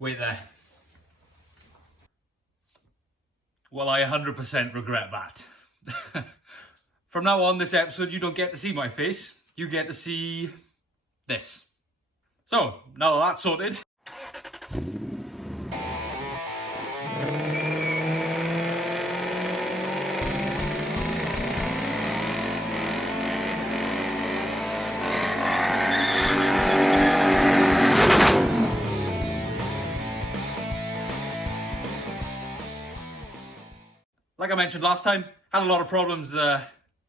Wait there. Well, I 100% regret that. From now on, this episode, you don't get to see my face. You get to see this. So, now that's sorted. Like I mentioned last time, had a lot of problems the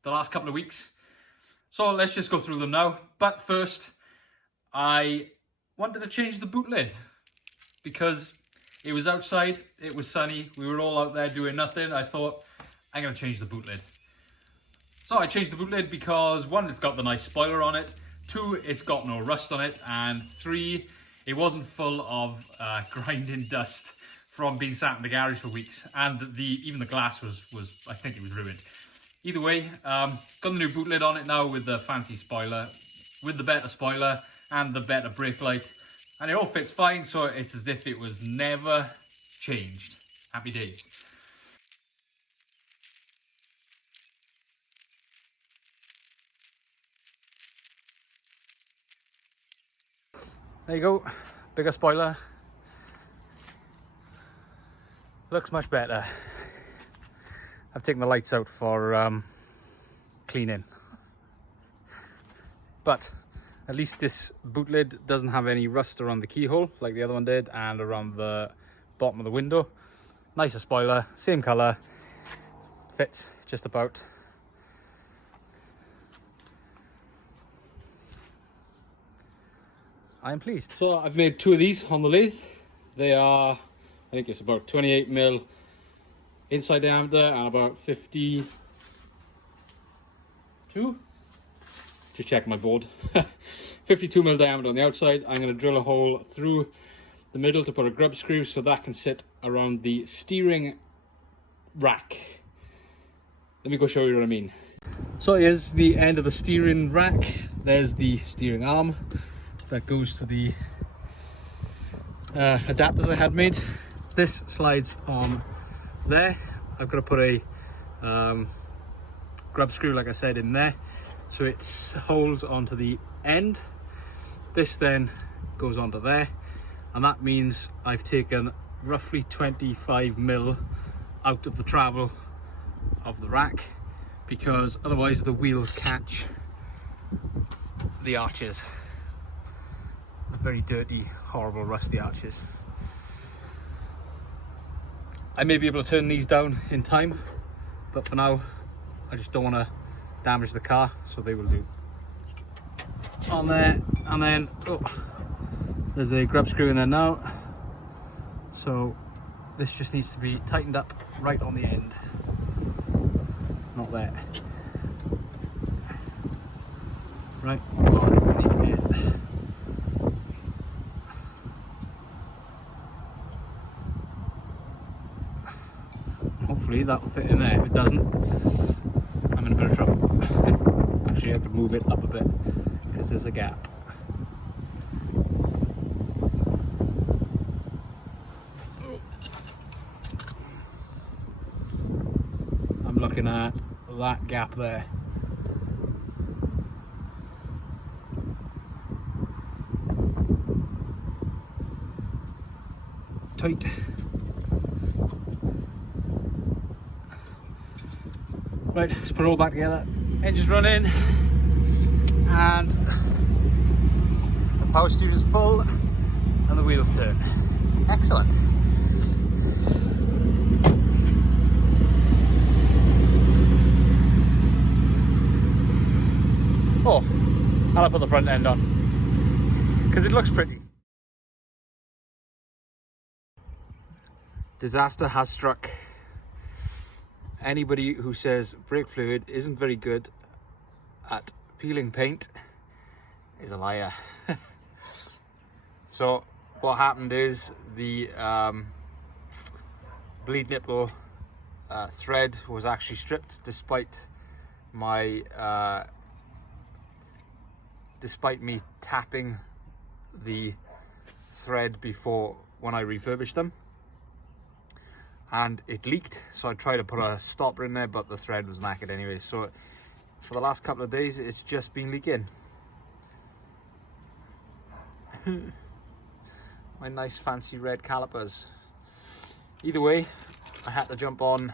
last couple of weeks. So let's just go through them now. But first, I wanted to change the boot lid because it was outside, it was sunny, we were all out there doing nothing. I thought, I'm gonna change the boot lid. So I changed the boot lid because one, it's got the nice spoiler on it, two, it's got no rust on it, and three, it wasn't full of grinding dust from being sat in the garage for weeks, and even the glass was I think it was ruined. Either way, got the new boot lid on it now with the fancy spoiler, with the better spoiler and the better brake light, and it all fits fine, so it's as if it was never changed. Happy days. There you go, bigger spoiler. Looks much better. I've taken the lights out for cleaning. But at least this boot lid doesn't have any rust around the keyhole like the other one did, and around the bottom of the window. Nicer spoiler, same colour, fits just about. I am pleased. So I've made two of these on the lathe. They are, I think it's about 28mm inside diameter and about 52. Just check my board. 52mm diameter on the outside. I'm going to drill a hole through the middle to put a grub screw so that can sit around the steering rack. Let me go show you what I mean. So here's the end of the steering rack. There's the steering arm that goes to the adapters I had made. This slides on there. I've got to put a grub screw, like I said, in there so it holds onto the end. This then goes onto there, and that means I've taken roughly 25mm out of the travel of the rack, because otherwise the wheels catch the arches, the very dirty, horrible, rusty arches. I may be able to turn these down in time, but for now I just don't want to damage the car, so they will do. On there, and then there's a grub screw in there now, so this just needs to be tightened up right on the end, not there, right on the end. Hopefully that will fit in there. If it doesn't, I'm in a bit of trouble. Actually, I have to move it up a bit because there's a gap. I'm looking at that gap there. Tight. Right, let's put it all back together. Engine's running, and the power steering is full, and the wheels turn. Excellent. Oh, I'll put the front end on because it looks pretty. Disaster has struck. Anybody who says brake fluid isn't very good at peeling paint is a liar. So what happened is the bleed nipple thread was actually stripped, despite my despite me tapping the thread before when I refurbished them, and it leaked, so I tried to put a stopper in there, but the thread was knackered anyway. So for the last couple of days it's just been leaking. My nice fancy red calipers. Either way, I had to jump on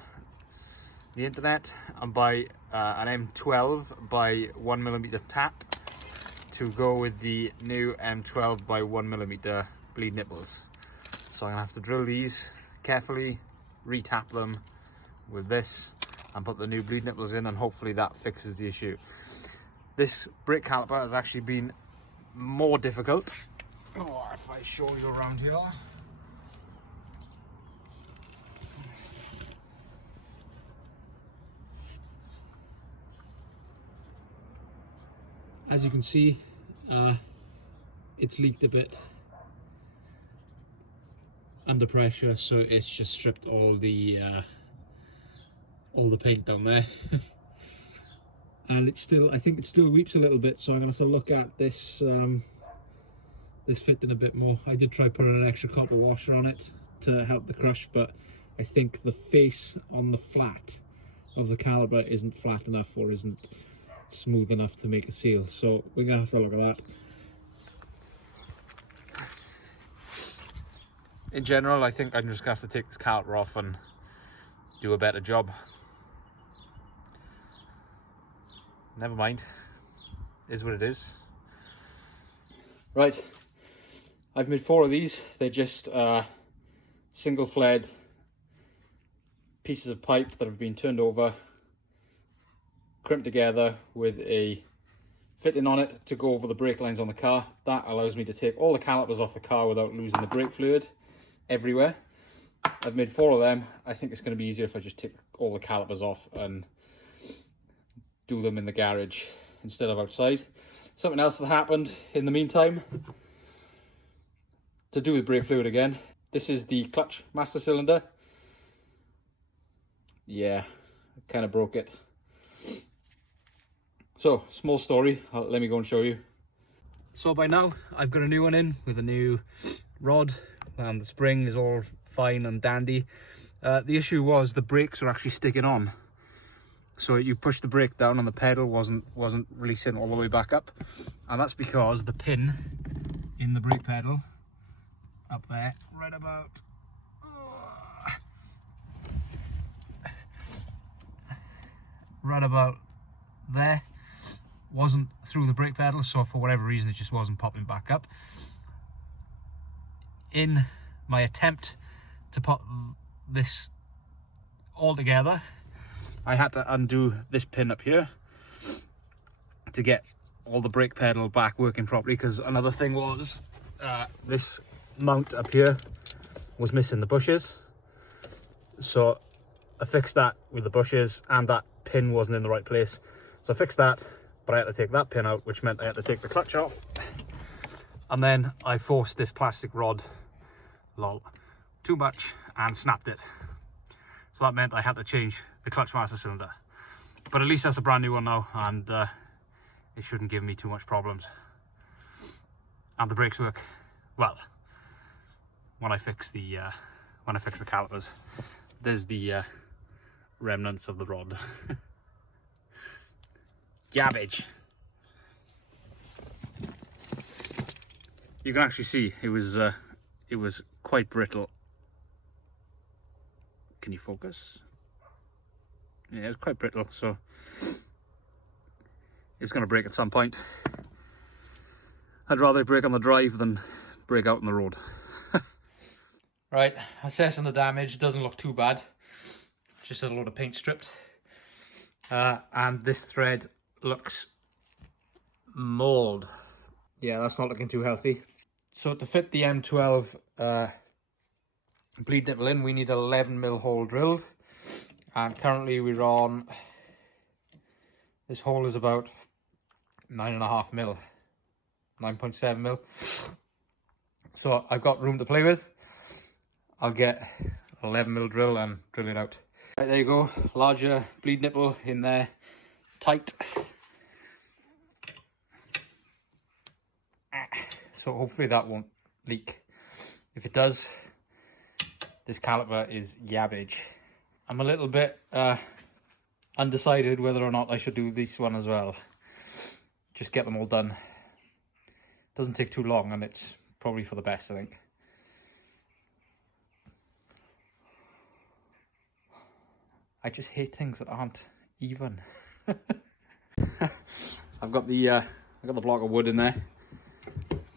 the internet and buy an M12 by 1mm tap to go with the new M12 by 1mm bleed nipples. So I'm gonna have to drill these carefully, re-tap them with this and put the new bleed nipples in, and hopefully that fixes the issue. This brake caliper has actually been more difficult. Oh, if I show you around here. As you can see, it's leaked a bit under pressure, so it's just stripped all the paint down there. And it's still, I think it still weeps a little bit, so I'm gonna have to look at this this fitting a bit more. I did try putting an extra copper washer on it to help the crush, but I think the face on the flat of the caliper isn't flat enough or isn't smooth enough to make a seal, so we're gonna have to look at that. In general, I think I'm just gonna have to take this caliper off and do a better job. Never mind, is what it is. Right, I've made 4 of these. They're just single flared pieces of pipe that have been turned over, crimped together with a fitting on it to go over the brake lines on the car. That allows me to take all the calipers off the car without losing the brake fluid everywhere. I've made 4 of them. I think it's going to be easier if I just take all the calipers off and do them in the garage instead of outside. Something else that happened in the meantime to do with brake fluid again. This is the clutch master cylinder. Yeah, I kind of broke it. So, small story, let me go and show you. So by now, I've got a new one in with a new rod, and the spring is all fine and dandy. The issue was the brakes were actually sticking on. So you push the brake down and the pedal wasn't releasing all the way back up. And that's because the pin in the brake pedal, up there, right about there, wasn't through the brake pedal, so for whatever reason it just wasn't popping back up. In my attempt to put this all together, I had to undo this pin up here to get all the brake pedal back working properly, because another thing was this mount up here was missing the bushes. So I fixed that with the bushes, and that pin wasn't in the right place. So I fixed that, but I had to take that pin out, which meant I had to take the clutch off. And then I forced this plastic rod, lol, too much, and snapped it. So that meant I had to change the clutch master cylinder. But at least that's a brand new one now, and it shouldn't give me too much problems. And the brakes work well when I fix the calipers. There's the remnants of the rod. Garbage. You can actually see it was quite brittle. Can you focus? Yeah, it's quite brittle, so it's going to break at some point. I'd rather break on the drive than break out on the road. Right, assessing the damage, doesn't look too bad. Just a load of paint stripped. And this thread looks mauled. Yeah, that's not looking too healthy. So to fit the M12 bleed nipple in, we need an 11mm hole drilled. And currently we're on, this hole is about 9.5mm, 9.7mm. So I've got room to play with. I'll get an 11mm drill and drill it out. Right, there you go, larger bleed nipple in there, tight. So hopefully that won't leak. If it does, this caliper is garbage. I'm a little bit undecided whether or not I should do this one as well. Just get them all done. Doesn't take too long, and it's probably for the best, I think. I just hate things that aren't even. I've got the block of wood in there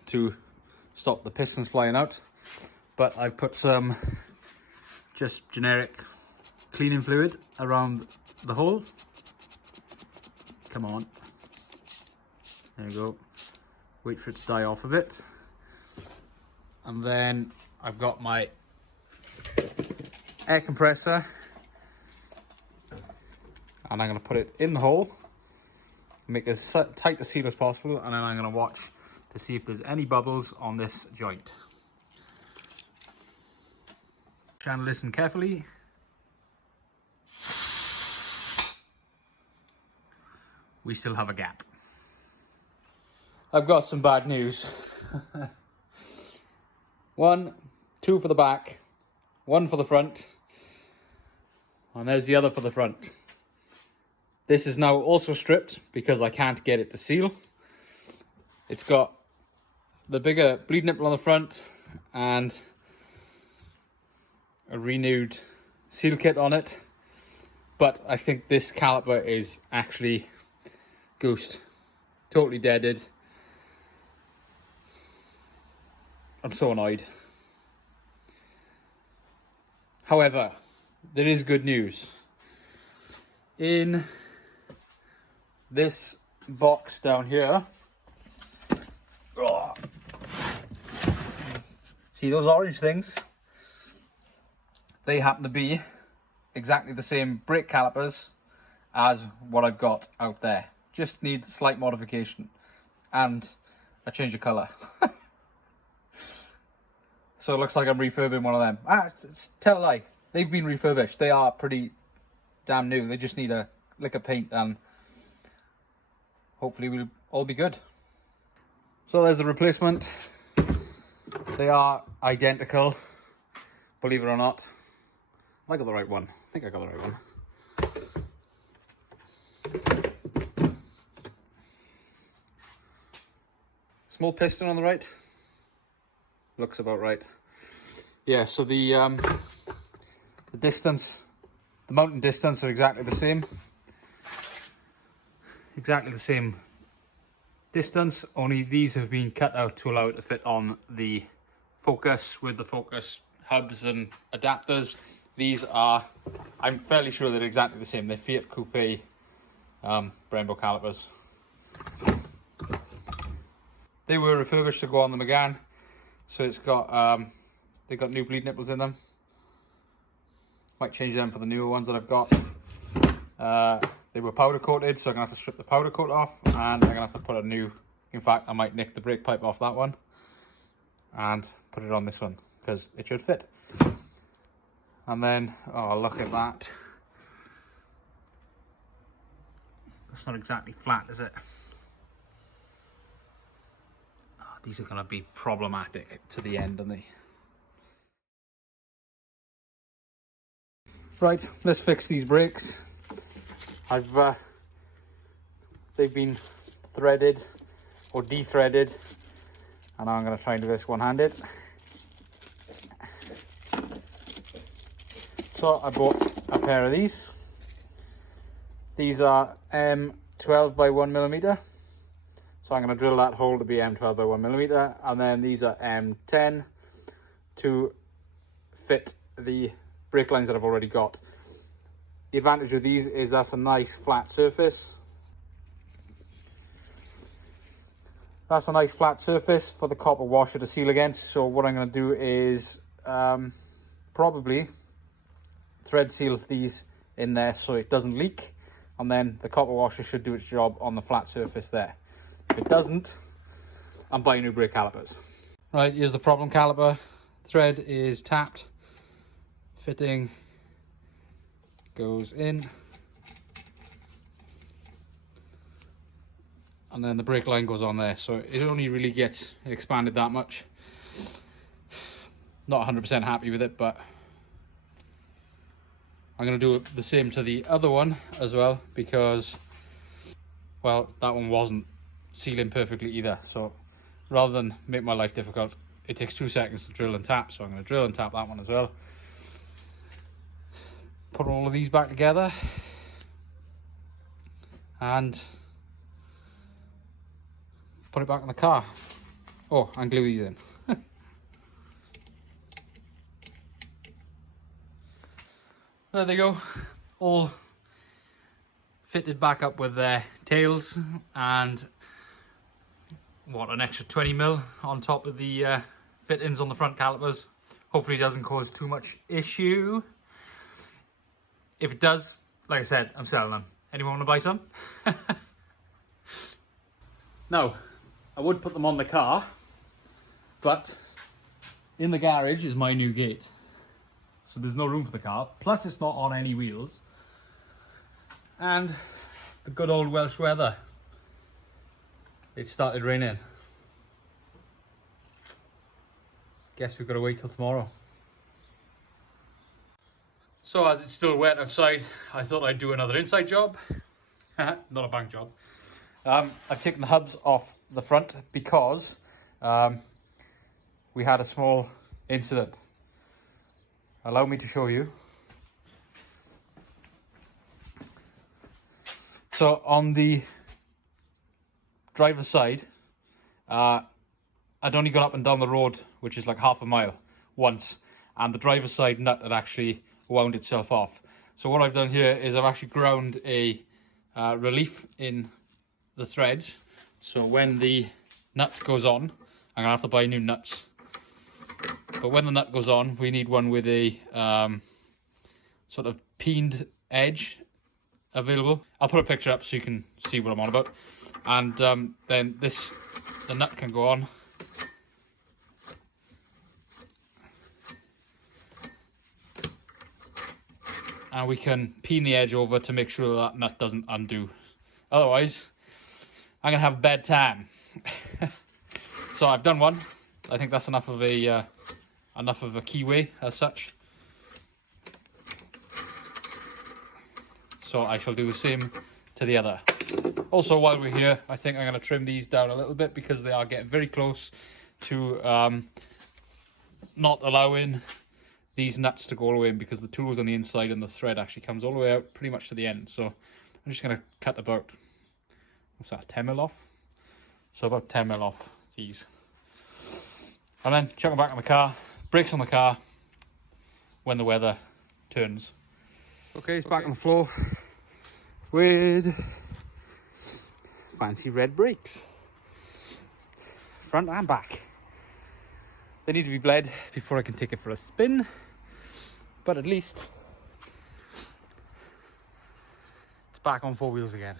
to stop the pistons flying out, but I've put some just generic cleaning fluid around the hole. Come on, there you go. Wait for it to die off a bit, and then I've got my air compressor, and I'm going to put it in the hole, make as tight a seal as possible, and then I'm going to watch to see if there's any bubbles on this joint. Trying to listen carefully. We still have a gap. I've got some bad news. 1, 2 for the back, 1 for the front, and there's the other for the front. This is now also stripped because I can't get it to seal. It's got the bigger bleed nipple on the front and a renewed seal kit on it. But I think this caliper is actually goosed. Totally deaded. I'm so annoyed. However, there is good news. In this box down here, see those orange things? They happen to be exactly the same brake calipers as what I've got out there. Just need slight modification and a change of colour. So it looks like I'm refurbing one of them. Tell a lie, they've been refurbished. They are pretty damn new. They just need a lick of paint and hopefully we'll all be good. So there's the replacement. They are identical, believe it or not. Have I got the right one? I think I got the right one. Small piston on the right. Looks about right. Yeah, so the distance, the mounting distance are exactly the same. Exactly the same distance, only these have been cut out to allow it to fit on the Focus with the Focus hubs and adapters. These are, I'm fairly sure they're exactly the same. They're Fiat Coupe Brembo calipers. They were refurbished to go on the Megane, so it's got they've got new bleed nipples in them. Might change them for the newer ones that I've got. They were powder coated, so I'm gonna have to strip the powder coat off, and I'm gonna have to put a new. In fact, I might nick the brake pipe off that one and put it on this one because it should fit. And then, oh, look at that. That's not exactly flat, is it? Oh, these are going to be problematic to the end, aren't they? Right, let's fix these brakes. They've been threaded or de-threaded, and I'm going to try and do this one-handed. So I bought a pair of these. These are M12 by 1mm. So I'm going to drill that hole to be M12 by 1mm, and then these are M10 to fit the brake lines that I've already got. The advantage of these is that's a nice flat surface. That's a nice flat surface for the copper washer to seal against. So what I'm going to do is probably thread seal these in there so it doesn't leak, and then the copper washer should do its job on the flat surface there. If it doesn't, I'm buying new brake calipers. Right, here's the problem caliper. Thread is tapped, fitting goes in, and then the brake line goes on there, so it only really gets expanded that much. Not 100% happy with it, but I'm going to do the same to the other one as well, because, well, that one wasn't sealing perfectly either. So rather than make my life difficult, it takes 2 seconds to drill and tap, so I'm going to drill and tap that one as well. Put all of these back together and put it back in the car. Oh, and glue these in. There they go, all fitted back up with their tails, and what, an extra 20mm on top of the fittings on the front calipers. Hopefully it doesn't cause too much issue. If it does, like I said, I'm selling them. Anyone want to buy some? Now, I would put them on the car, but in the garage is my new gate. So there's no room for the car, plus it's not on any wheels. And the good old Welsh weather. It started raining. Guess we've got to wait till tomorrow. So as it's still wet outside, I thought I'd do another inside job. Not a bank job. I've taken the hubs off the front because we had a small incident. Allow me to show you. So on the driver's side, I'd only gone up and down the road, which is like half a mile, once, and the driver's side nut had actually wound itself off. So what I've done here is I've actually ground a relief in the threads, so when the nut goes on, I'm gonna have to buy new nuts. But when the nut goes on, we need one with a sort of peened edge available. I'll put a picture up so you can see what I'm on about. And then the nut can go on. And we can peen the edge over to make sure that nut doesn't undo. Otherwise, I'm gonna have bedtime. So I've done one. I think that's enough of a keyway as such. So I shall do the same to the other. Also, while we're here, I think I'm going to trim these down a little bit because they are getting very close to not allowing these nuts to go all the way in, because the tool's on the inside and the thread actually comes all the way out pretty much to the end. So I'm just going to cut about, what's that, 10mm off? So about 10mm off these. And then chuck them back in the car, brakes on the car when the weather turns. Okay, it's back on the floor with fancy red brakes, front and back. They need to be bled before I can take it for a spin, but at least it's back on 4 wheels again.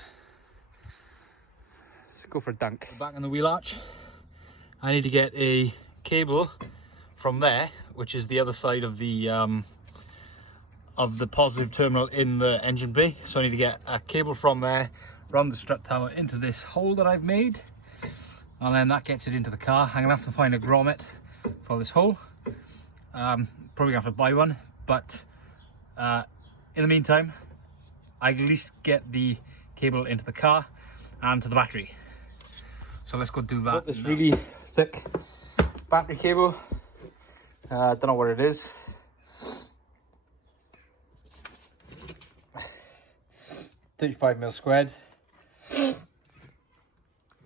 Let's go for a dunk. Back on the wheel arch. I need to get a cable from there, which is the other side of the positive terminal in the engine bay. So I need to get a cable from there, run the strut tower into this hole that I've made, and then that gets it into the car. I'm gonna have to find a grommet for this hole. Probably gonna have to buy one, but in the meantime, I at least get the cable into the car and to the battery. So let's go do that. Got this really thick battery cable. Don't know what it is. 35mm squared.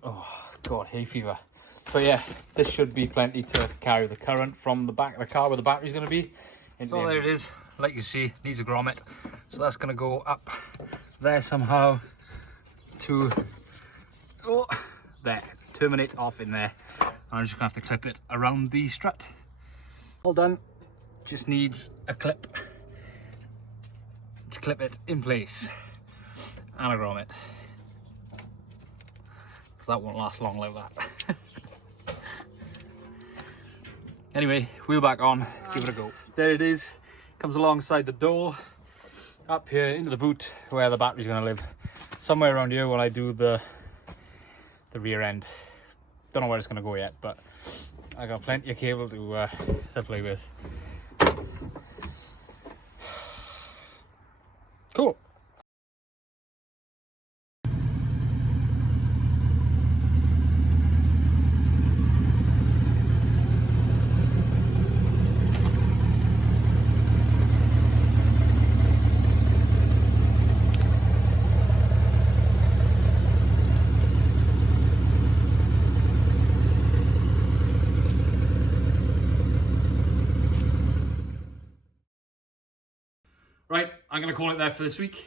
Oh god, hay fever. So yeah, this should be plenty to carry the current from the back of the car where the battery's going to be. So there it is. Like you see, needs a grommet. So that's going to go up there somehow to there, terminate off in there. I'm just going to have to clip it around the strut. All done. Just needs a clip to clip it in place. And a grommet, because that won't last long like that. Anyway, wheel back on, give it a go. There it is, comes alongside the door, up here into the boot where the battery's going to live. Somewhere around here when I do the rear end. Don't know where it's going to go yet, but I got plenty of cable to play with. Cool. Right, I'm going to call it there for this week.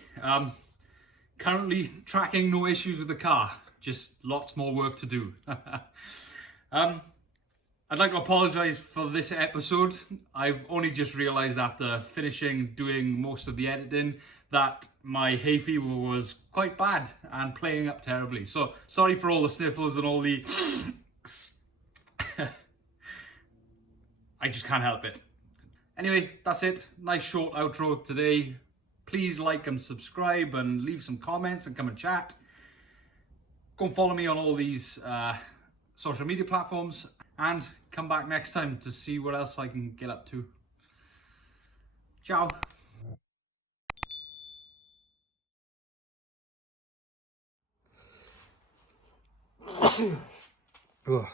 Currently tracking no issues with the car, just lots more work to do. I'd like to apologise for this episode. I've only just realised after finishing doing most of the editing that my hay fever was quite bad and playing up terribly. So sorry for all the sniffles and all the... I just can't help it. Anyway, that's it. Nice short outro today. Please like and subscribe and leave some comments and come and chat. Go and follow me on all these social media platforms and come back next time to see what else I can get up to. Ciao. Ugh.